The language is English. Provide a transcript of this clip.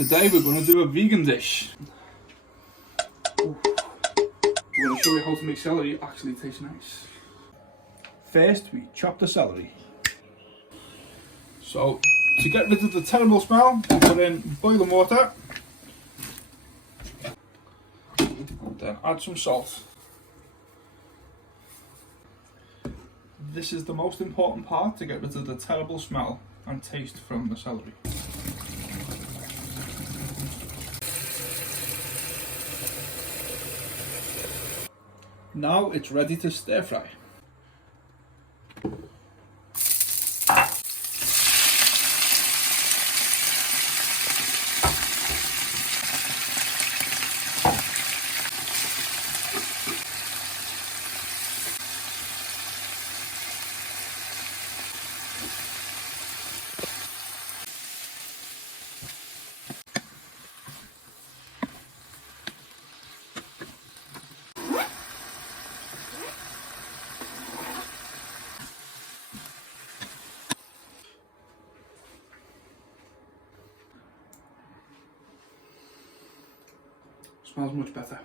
Today we're going to do a vegan dish. Ooh. We're going to show you how to make celery actually taste nice. First we chop the celery. So to get rid of the terrible smell, we put in boiling water. And then add some salt. This is the most important part to get rid of the terrible smell and taste from the celery. Now it's ready to stir fry. Smells much better.